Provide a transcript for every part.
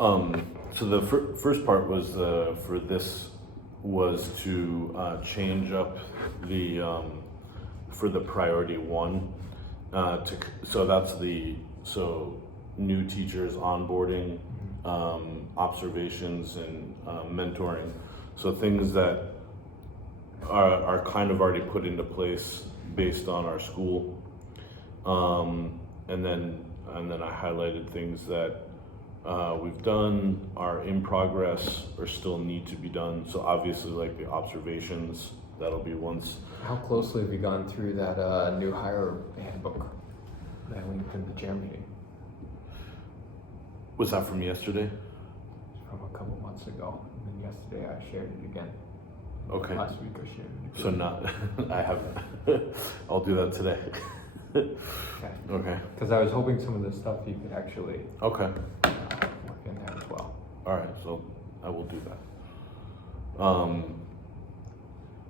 So the first part was for this was to change up the for the priority one so that's so new teachers onboarding, observations, and mentoring. So things that are kind of already put into place based on our school, and then I highlighted things that we've done, are in progress, or still need to be done. So obviously, like the observations, that'll be once. How closely have you gone through that new hire handbook that linked in the chair meeting? Was that from yesterday? From a couple months ago. And then yesterday I shared it again. Okay. Last week I shared it again. So not, I haven't. I'll do that today. Okay. Okay. Because I was hoping some of the stuff you could actually Okay. work in there as well. All right. So I will do that.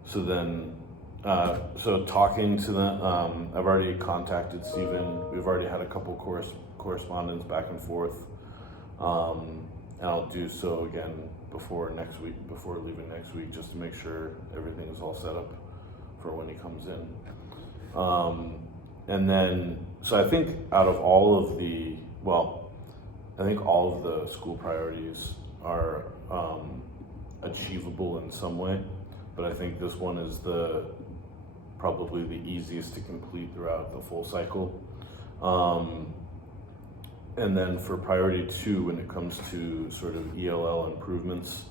So then, so talking to them, I've already contacted Stephen. We've already had a couple correspondence back and forth. And I'll do so again before leaving next week, just to make sure everything is all set up for when he comes in. And then, so I think out of all of the school priorities are achievable in some way, but I think this one is probably the easiest to complete throughout the full cycle. And then for priority 2, when it comes to sort of ELL improvements,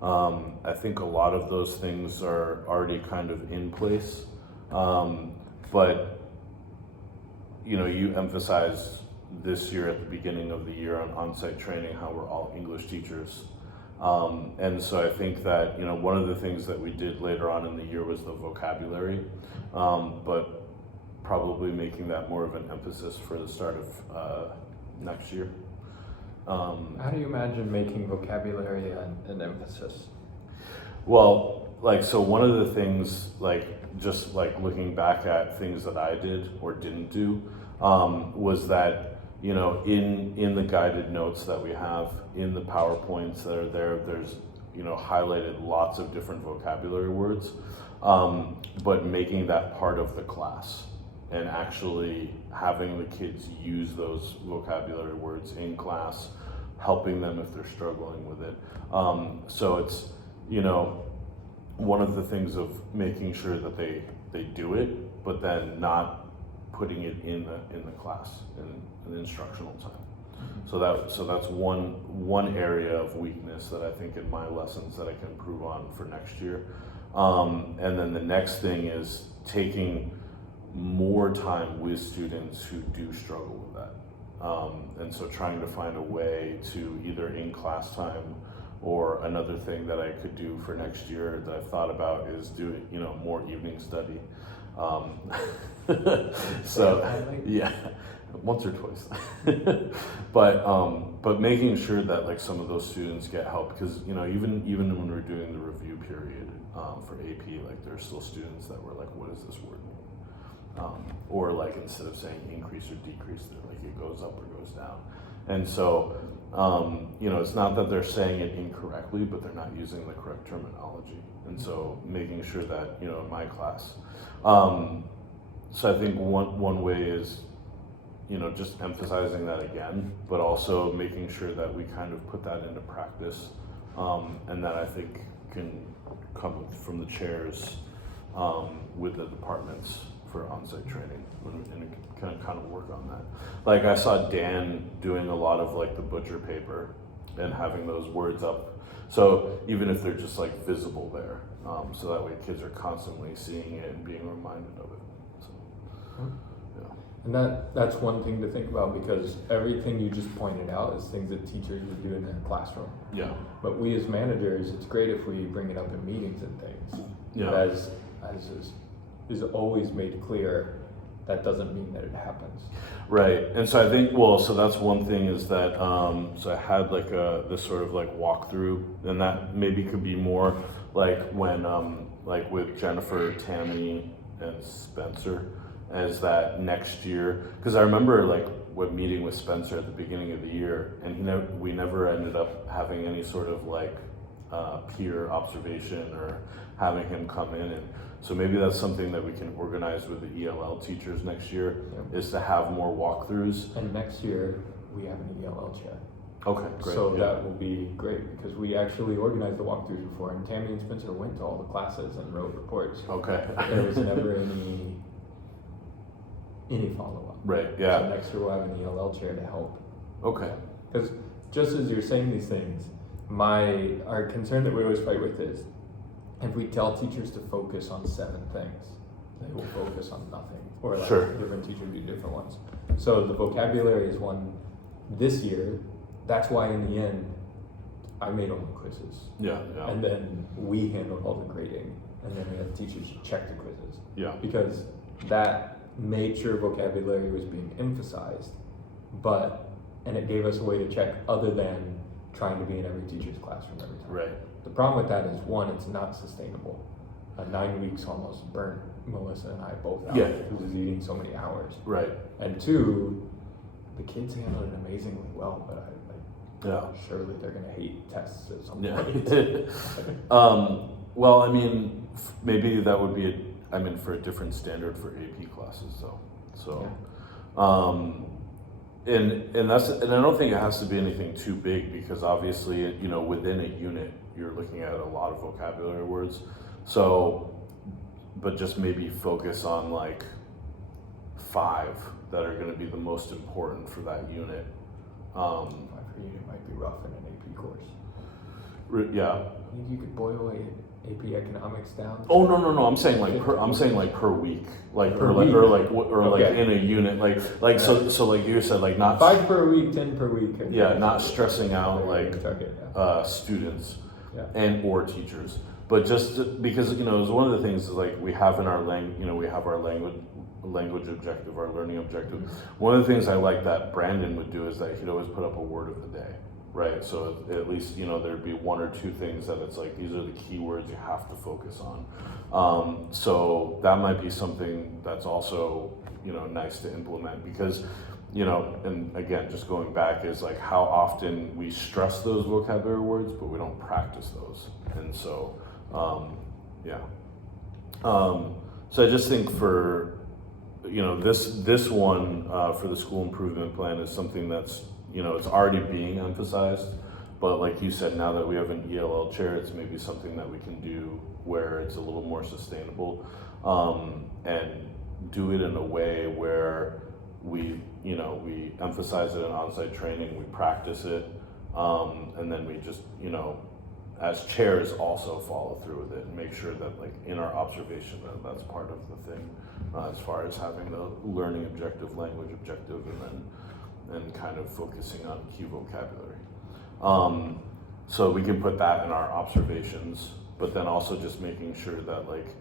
I think a lot of those things are already kind of in place. But you emphasized this year at the beginning of the year on site training how we're all English teachers. And so I think that, one of the things that we did later on in the year was the vocabulary, but probably making that more of an emphasis for the start of next year. How do you imagine making vocabulary an emphasis? Well, so one of the things, just looking back at things that I did or didn't do, was that, in the guided notes that we have, in the PowerPoints that are there, there's, highlighted lots of different vocabulary words, but making that part of the class and actually having the kids use those vocabulary words in class, helping them if they're struggling with it. So it's, one of the things of making sure that they do it, but then not putting it in the class in the instructional time. So that's one area of weakness that I think in my lessons that I can improve on for next year. And then the next thing is taking more time with students who do struggle with that. And so trying to find a way to either in class time, or another thing that I could do for next year that I've thought about is doing, more evening study. So yeah, once or twice. But making sure that some of those students get help, because even when we're doing the review period for AP, there's still students that were like, what does this word mean? Or instead of saying increase or decrease, it goes up or goes down. And so it's not that they're saying it incorrectly, but they're not using the correct terminology. And so making sure that, in my class. So I think one way is, just emphasizing that again, but also making sure that we kind of put that into practice. And that I think can come from the chairs with the departments for on-site training, and kind of work on that. I saw Dan doing a lot of the butcher paper and having those words up. So even if they're just visible there, so that way kids are constantly seeing it and being reminded of it. So, yeah. And that's one thing to think about, because everything you just pointed out is things that teachers would do in the classroom. Yeah. But we as managers, it's great if we bring it up in meetings and things. Yeah. But as is always made clear, that doesn't mean that it happens. Right. And so I think, so that's one thing is that, so I had this sort of walkthrough, and that maybe could be more when, with Jennifer, Tammy, and Spencer, as that next year, because I remember when meeting with Spencer at the beginning of the year, and we never ended up having any sort of like peer observation or having him come in, and so maybe that's something that we can organize with the ELL teachers next year, is to have more walkthroughs. And next year we have an ELL chair. Okay, great. So that will be great because we actually organized the walkthroughs before, and Tammy and Spencer went to all the classes and wrote reports. Okay. There was never any follow-up. Right, yeah. So next year we'll have an ELL chair to help. Okay. Because just as you're saying these things, our concern that we always fight with is if we tell teachers to focus on 7 things, they will focus on nothing. Or like Sure. different teachers do different ones. So the vocabulary is one this year. That's why in the end, I made all the quizzes. Yeah, yeah. And then we handled all the grading. And then we had teachers check the quizzes. Yeah. Because that made sure vocabulary was being emphasized, and it gave us a way to check other than trying to be in every teacher's classroom every time. Right. The problem with that is, one, it's not sustainable. 9 weeks almost burnt Melissa and I both out. Yeah. Because it was eating so many hours. Right. And 2, the kids handled it amazingly well, but Yeah. surely they're going to hate tests at some Yeah. point. Well, I mean, maybe that would be for a different standard for AP classes, though. So, and I don't think it has to be anything too big, because obviously, within a unit, you're looking at a lot of vocabulary words. So, but just maybe focus on like 5 that are going to be the most important for that unit. 5 per unit might be rough in an AP course. Yeah. I think you could boil AP economics down. Oh no! I'm saying like per week, like Per or like week. or like Okay. in a unit, like so like you said, like not 5 per week, 10 per week. Yeah, not stressing out like Yeah. students Yeah. and or teachers, but just because it's one of the things like we have in our we have our language objective, our learning objective. Mm-hmm. One of the things I like that Brandon would do is that he'd always put up a word of the day. Right, so at least there'd be 1 or 2 things that it's like these are the key words you have to focus on. So that might be something that's also nice to implement, because and again, just going back, is like how often we stress those vocabulary words, but we don't practice those, and so so I just think for this one for the school improvement plan is something that's it's already being emphasized, but like you said, now that we have an ELL chair, it's maybe something that we can do where it's a little more sustainable, and do it in a way where we emphasize it in on-site training, we practice it, and then we just as chairs also follow through with it and make sure that like in our observation that's part of the thing, as far as having the learning objective, language objective, and kind of focusing on key vocabulary. So we can put that in our observations, but then also just making sure that like,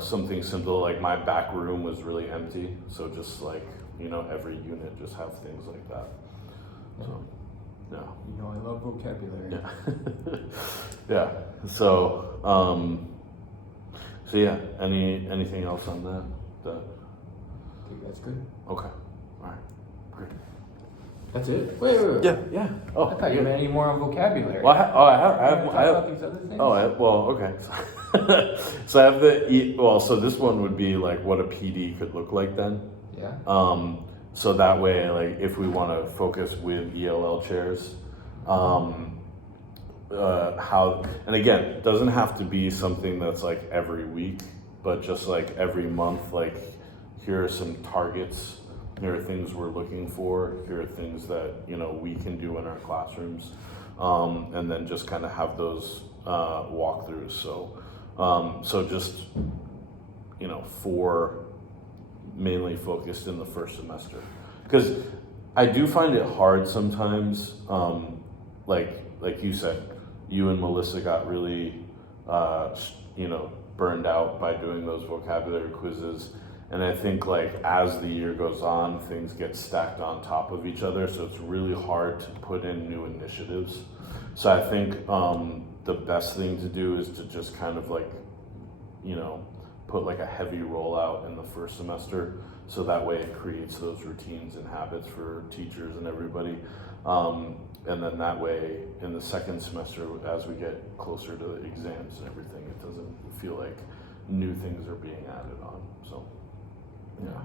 something simple, like my back room was really empty. So just like, every unit just have things like that. So, yeah. I love vocabulary. Yeah. Yeah. So yeah, anything else on that? I think that's good. Okay. All right. Great. That's it? Wait. Yeah. Oh, I thought you meant any more on vocabulary. Well, I have these other things? okay. So I have so this one would be like what a PD could look like then. Yeah. So that way, like if we want to focus with ELL chairs, how, and again, it doesn't have to be something that's like every week, but just like every month, like here are some targets. Here are things we're looking for. Here are things that we can do in our classrooms, and then just kind of have those walkthroughs. So just 4 mainly focused in the first semester, because I do find it hard sometimes. Like you said, you and Melissa got really burned out by doing those vocabulary quizzes. And I think like as the year goes on, things get stacked on top of each other, so it's really hard to put in new initiatives. So I think the best thing to do is to just kind of like, put like a heavy rollout in the first semester, so that way it creates those routines and habits for teachers and everybody. And then that way in the second semester, as we get closer to the exams and everything, it doesn't feel like new things are being added on. So yeah.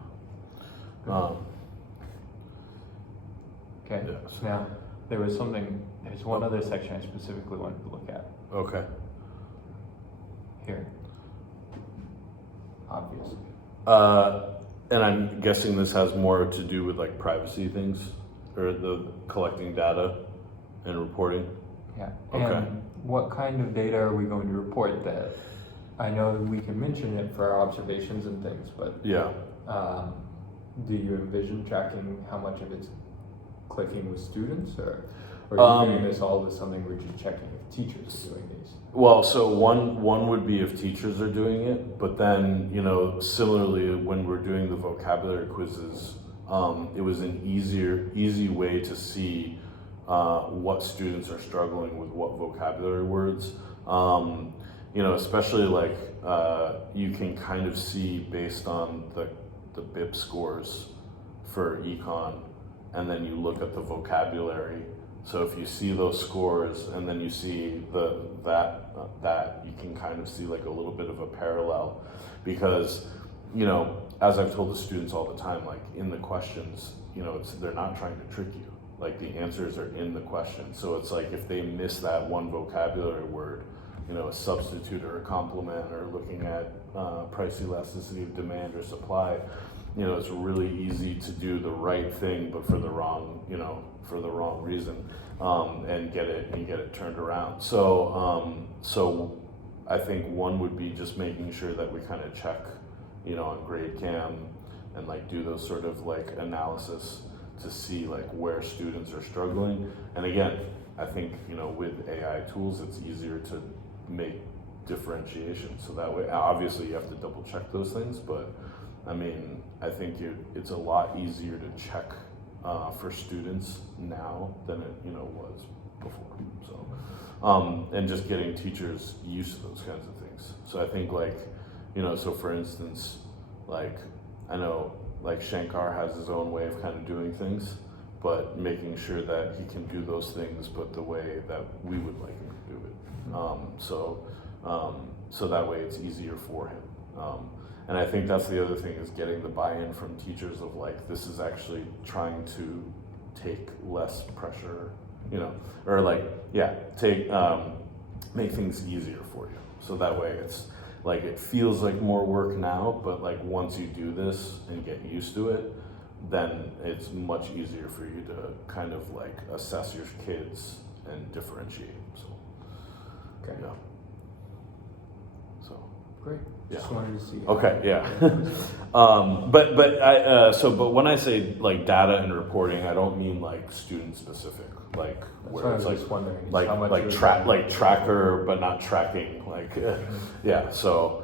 Okay. Yeah, so- Now, there's one other section I specifically wanted to look at Okay. here. Obviously. And I'm guessing this has more to do with like privacy things, or the collecting data and reporting. Yeah. Okay. And what kind of data are we going to report that? I know we can mention it for our observations and things, but Yeah. do you envision tracking how much of it's clicking with students, or are you doing this all as something we're just checking if teachers are doing these? Well, so one would be if teachers are doing it, but then, you know, similarly when we're doing the vocabulary quizzes, it was an easy way to see what students are struggling with, what vocabulary words. You know, especially like you can kind of see based on the BIP scores for econ, and then you look at the vocabulary. So if you see those scores and then you see that you can kind of see like a little bit of a parallel, because, you know, as I've told the students all the time, like in the questions, you know, they're not trying to trick you. Like the answers are in the question. So it's like if they miss that one vocabulary word, you know, a substitute or a complement, or looking at price elasticity of demand or supply, you know, it's really easy to do the right thing, but for the wrong, you know, for the wrong reason, and get it turned around. So I think one would be just making sure that we kind of check, you know, on grade cam and like do those sort of like analysis to see like where students are struggling. And again, I think, you know, with AI tools, it's easier to make differentiation. So that way, obviously you have to double check those things, but I mean, I think it's a lot easier to check for students now than it, you know, was before. So, and just getting teachers used to those kinds of things. So I think like, you know, so for instance, like I know like Shankar has his own way of kind of doing things, but making sure that he can do those things, but the way that we would like him to do it. So that way it's easier for him. And I think that's the other thing, is getting the buy-in from teachers of like, this is actually trying to take less pressure, you know, or like, yeah, make things easier for you. So that way it's like, it feels like more work now, but like once you do this and get used to it, then it's much easier for you to kind of like assess your kids and differentiate. So, Okay. yeah. So. Great. Yeah. Just wanted to see. Okay, yeah. But when I say like data and reporting, I don't mean like student specific, like That's where what I it's was like just wondering. Is like how much like you're track doing. like tracker but not tracking, like yeah. So